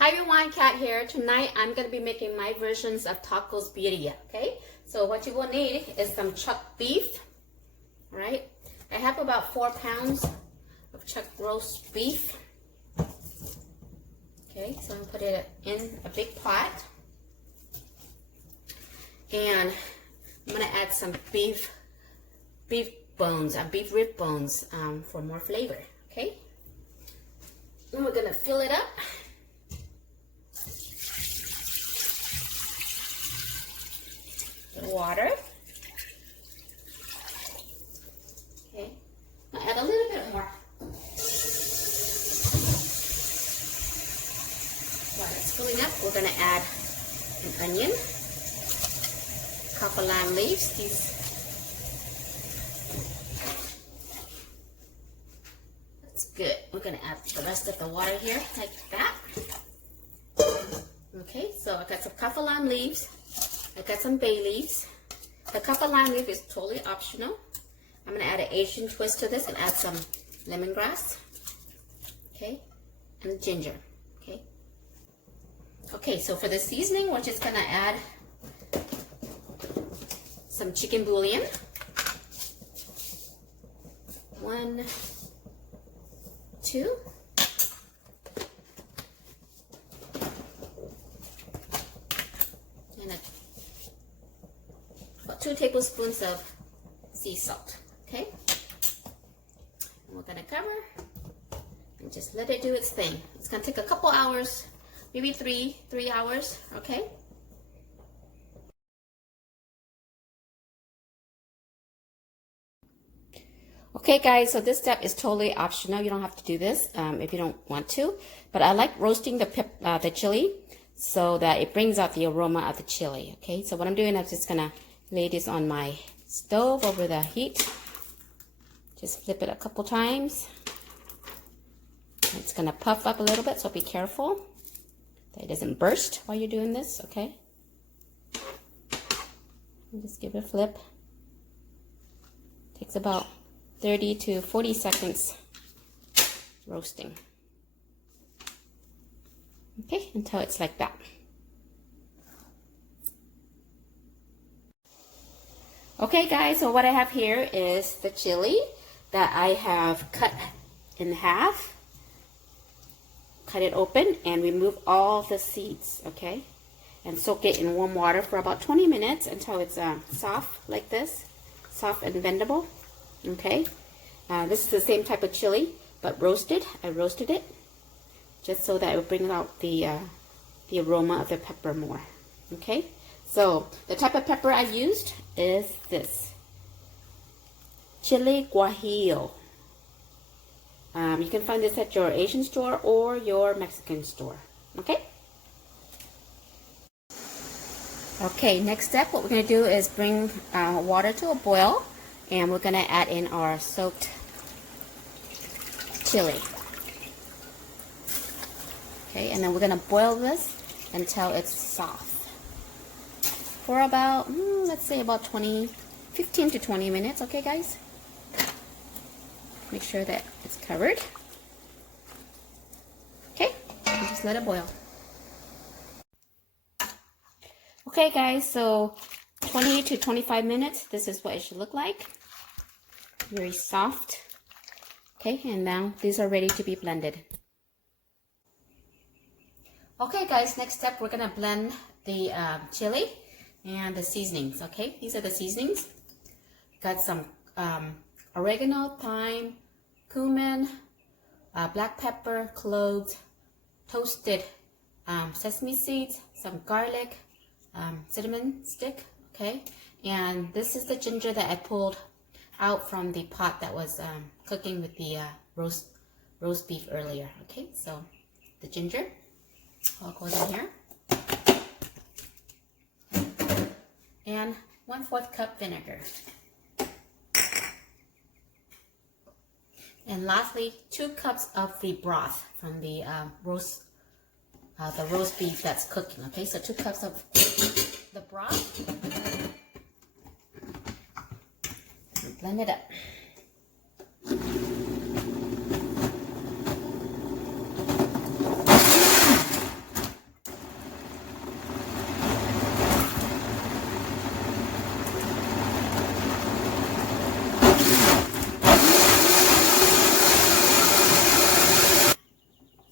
Hi everyone, Kat here. Tonight I'm going to be making my versions of tacos birria, okay? So what you will need is some chuck beef, right? I have about 4 pounds of chuck roast beef. Okay, so I'm going to put it in a big pot. And I'm going to add some beef bones, beef rib bones for more flavor, okay? Then we're going to fill it up. Water. Okay, I'll add a little bit more. While it's filling up, we're going to add an onion, a couple lime leaves. That's good. We're going to add the rest of the water here, like that. Okay, so I got some couple lime leaves. I got some bay leaves. The couple lime leaf is totally optional. I'm going to add an Asian twist to this and add some lemongrass, okay, and ginger, okay. Okay, so for the seasoning, we're just going to add some chicken bouillon. 1, 2. And 2 tablespoons of sea salt, okay? And we're gonna cover and just let it do its thing. It's gonna take a couple hours, maybe three hours, okay? Okay guys, so this step is totally optional. You don't have to do this if you don't want to, but I like roasting the chili so that it brings out the aroma of the chili, okay? So what I'm doing, I'm just gonna lay this on my stove over the heat. Just flip it a couple times. It's gonna puff up a little bit, so be careful that it doesn't burst while you're doing this, okay? And just give it a flip. Takes about 30 to 40 seconds roasting. Okay, until it's like that. Okay guys, so what I have here is the chili that I have cut in half, cut it open and remove all the seeds, okay? And soak it in warm water for about 20 minutes until it's soft like this, soft and bendable, okay? This is the same type of chili, but roasted. I roasted it just so that it would bring out the aroma of the pepper more, okay? So the type of pepper I used is this, chili guajillo. You can find this at your Asian store or your Mexican store, okay? Okay, next step, what we're going to do is bring water to a boil, and we're going to add in our soaked chili. Okay, and then we're going to boil this until it's soft. For about, let's say about 15 to 20 minutes, okay guys? Make sure that it's covered. Okay, and just let it boil. Okay guys, so 20 to 25 minutes, this is what it should look like. Very soft. Okay, and now these are ready to be blended. Okay guys, next step, we're gonna blend the chili and the seasonings, okay? These are the seasonings. Got some oregano, thyme, cumin, black pepper, cloves, toasted sesame seeds, some garlic, cinnamon stick, okay? And this is the ginger that I pulled out from the pot that was cooking with the roast beef earlier, okay? So the ginger all goes in here. And 1/4 cup vinegar. And lastly, 2 cups of the broth from the roast beef that's cooking. Okay, so 2 cups of the broth. And blend it up.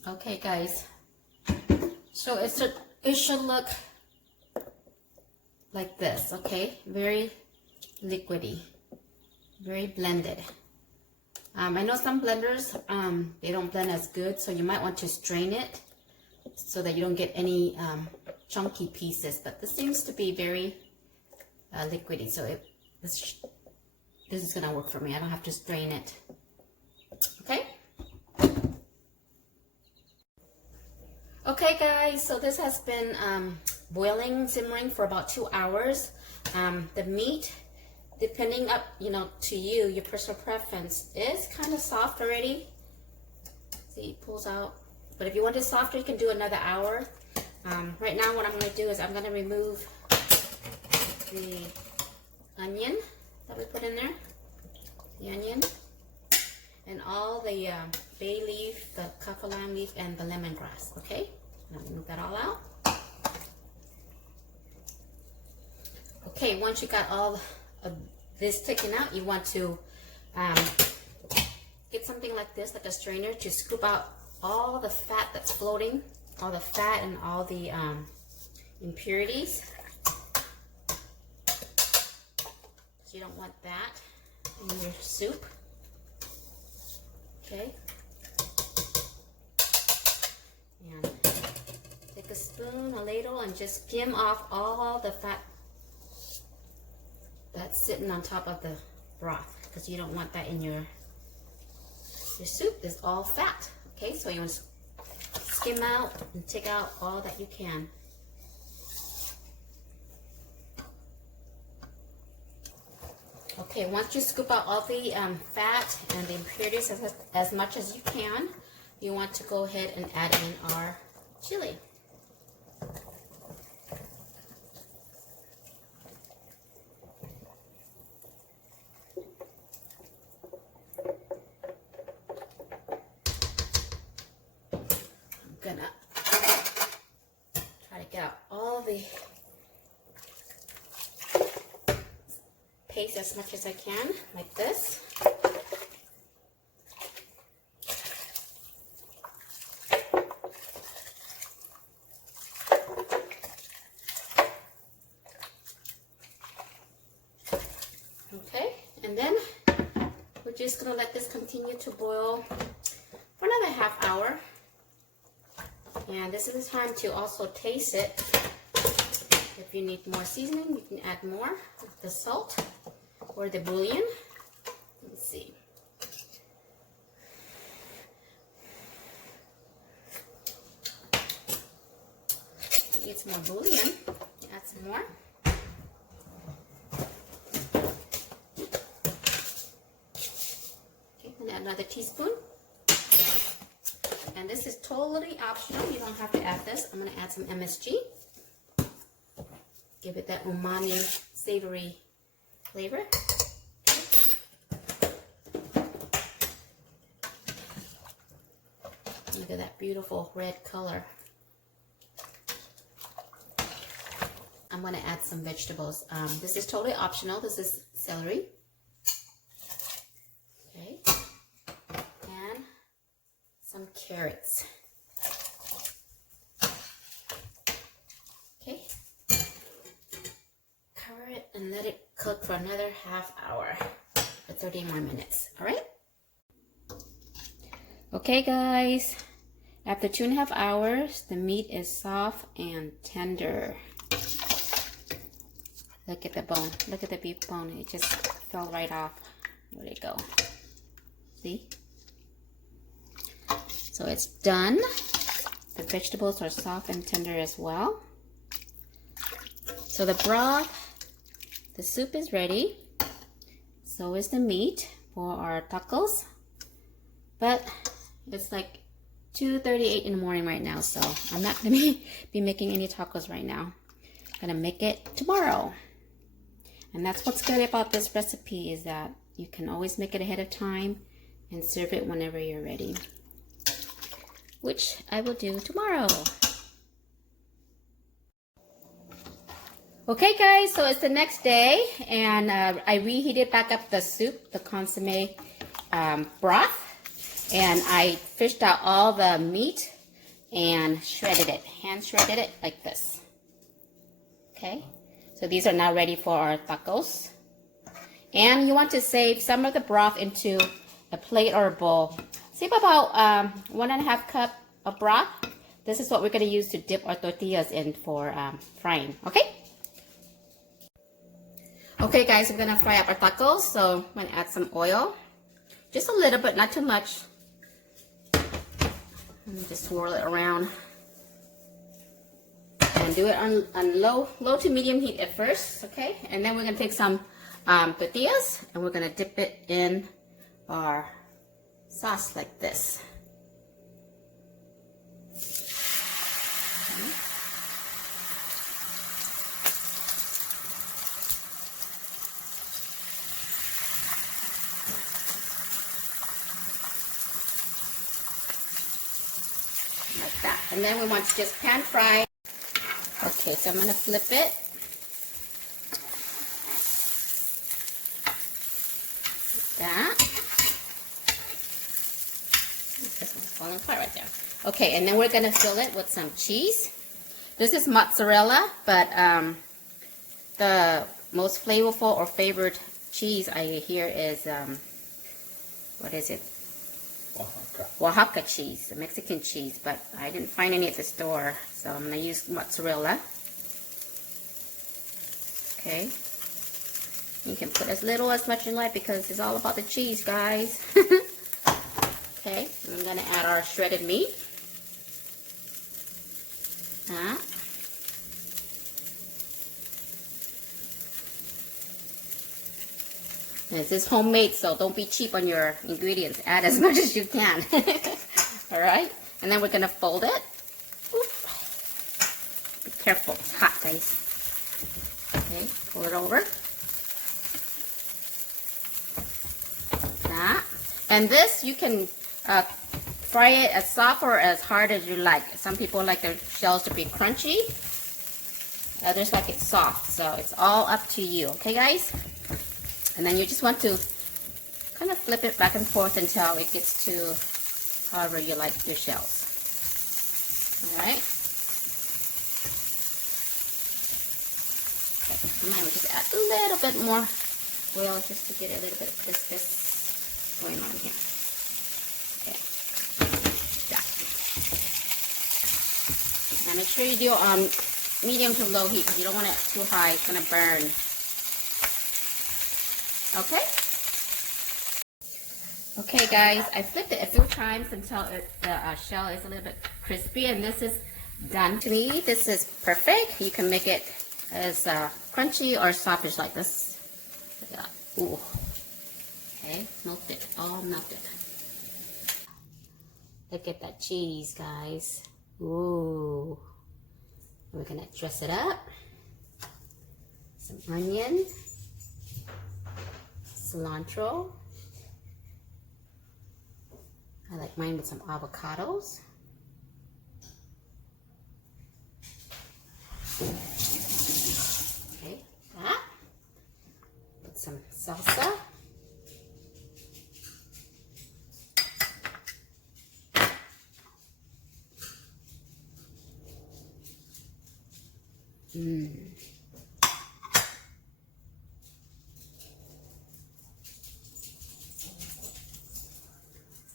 Okay, guys. So it should look like this, okay? Very liquidy, very blended. I know some blenders, they don't blend as good, so you might want to strain it so that you don't get any chunky pieces. But this seems to be very liquidy, so this is gonna work for me. I don't have to strain it. Okay. Okay, guys. So this has been boiling, simmering for about 2 hours. The meat, depending up, to you, your personal preference, is kind of soft already. See, it pulls out. But if you want it softer, you can do another hour. Right now, what I'm going to do is I'm going to remove the onion that we put in there. The onion. And all the bay leaf, the kaffir lime leaf, and the lemongrass. Okay? I'm going to move that all out. Okay, once you got all of this taken out, you want to get something like this, like a strainer, to scoop out all the fat that's floating, all the fat and all the impurities. So you don't want that in your soup. Okay. And take a spoon, a ladle, and just skim off all the fat that's sitting on top of the broth, because you don't want that in your soup. Is all fat. Okay, so you want to skim out and take out all that you can. Okay, once you scoop out all the fat and the impurities as much as you can, you want to go ahead and add in our chili. I'm gonna try to get out all the paste as much as I can, like this. Okay, and then we're just gonna let this continue to boil for another half hour. And this is the time to also taste it. If you need more seasoning, you can add more of the salt or the bouillon. Let's see. Need some more bouillon. Add some more. Okay, and add another teaspoon. And this is totally optional. You don't have to add this. I'm going to add some MSG. Give it that umami, savory flavor. Look at that beautiful red color. I'm going to add some vegetables. This is totally optional. This is celery. Okay. And some carrots. Okay. Cover it and let it cook for another half hour, for 30 more minutes. All right. Okay, guys. After 2.5 hours, the meat is soft and tender. Look at the bone. Look at the beef bone. It just fell right off. Where'd it go? See? So it's done. The vegetables are soft and tender as well. So the broth, the soup is ready. So is the meat for our tacos. But it's like 2:38 in the morning right now, so I'm not going to be making any tacos right now. I'm going to make it tomorrow. And that's what's good about this recipe, is that you can always make it ahead of time and serve it whenever you're ready, which I will do tomorrow. Okay, guys, so it's the next day, and I reheated back up the soup, the consommé broth, and I fished out all the meat and shredded it, hand shredded it like this. Okay, so these are now ready for our tacos. And you want to save some of the broth into a plate or a bowl. Save about 1.5 cup of broth. This is what we're going to use to dip our tortillas in for frying. Okay? Okay guys, we're going to fry up our tacos. So I'm going to add some oil. Just a little bit, not too much. And just swirl it around. And do it on low to medium heat at first, okay? And then we're going to take some tortillas and we're going to dip it in our sauce like this. Okay. Like that. And then we want to just pan fry. Okay, so I'm going to flip it. Like that. This one's falling apart right there. Okay, and then we're going to fill it with some cheese. This is mozzarella, but the most flavorful or favorite cheese I hear is, what is it? Oaxaca cheese, the Mexican cheese, but I didn't find any at the store, so I'm going to use mozzarella. Okay. You can put as little as much you like because it's all about the cheese, guys. Okay, I'm going to add our shredded meat. This is homemade, so don't be cheap on your ingredients. Add as much as you can. Alright, and then we're going to fold it. Oop. Be careful, it's hot, guys. Okay, pull it over. That. And this, you can fry it as soft or as hard as you like. Some people like their shells to be crunchy. Others like it soft, so it's all up to you. Okay, guys? And then you just want to kind of flip it back and forth until it gets to however you like your shells. Alright? Okay, I might just add a little bit more oil just to get a little bit of crispness going on here. Okay. Yeah. Now make sure you do medium to low heat because you don't want it too high. It's going to burn. Okay? Okay guys, I flipped it a few times until the shell is a little bit crispy, and this is done. To me, this is perfect. You can make it as crunchy or softish like this. Yeah. Ooh. Okay, melted, all melted. Look at that cheese, guys. Ooh. We're gonna dress it up. Some onion. Cilantro. I like mine with some avocados. Okay, that. Put some salsa.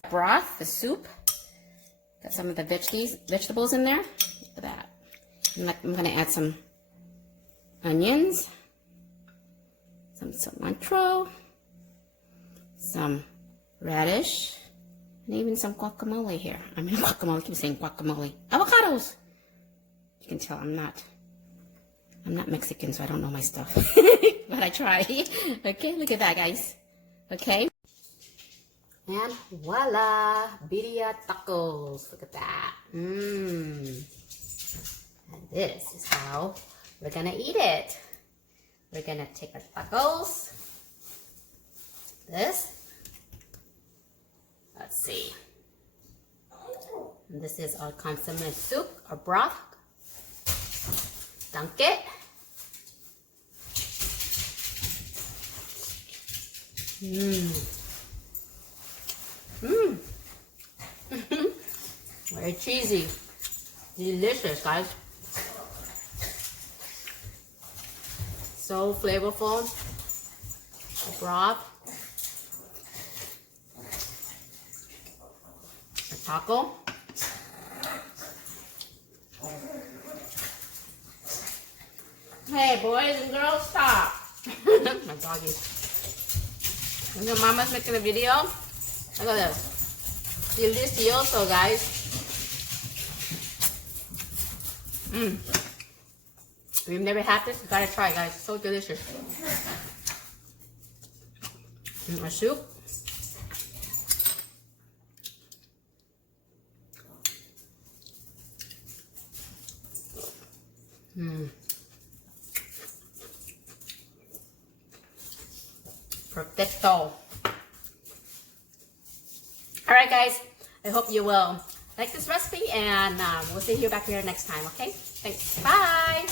Broth, the soup. Got some of the vegetables in there. Look at that. I'm going to add some onions, some cilantro, some radish, and even some guacamole here. I mean guacamole, I keep saying guacamole. Avocados! You can tell I'm not Mexican, so I don't know my stuff. But I try. Okay, look at that, guys. Okay. And voila, birria tacos. Look at that. And this is how we're gonna eat it. We're gonna take our tacos. This. Let's see. And this is our consommé soup, our broth. Dunk it. Very cheesy. Delicious, guys. So flavorful. The broth. The taco. Hey, boys and girls, stop. My doggy. And your mama's making a video. Look at this. Delicioso, guys. If you've never had this, you gotta try, guys. So delicious. My soup. Perfecto. Alright, guys. I hope you will like this recipe, and we'll see you back here next time, okay? Thanks. Bye.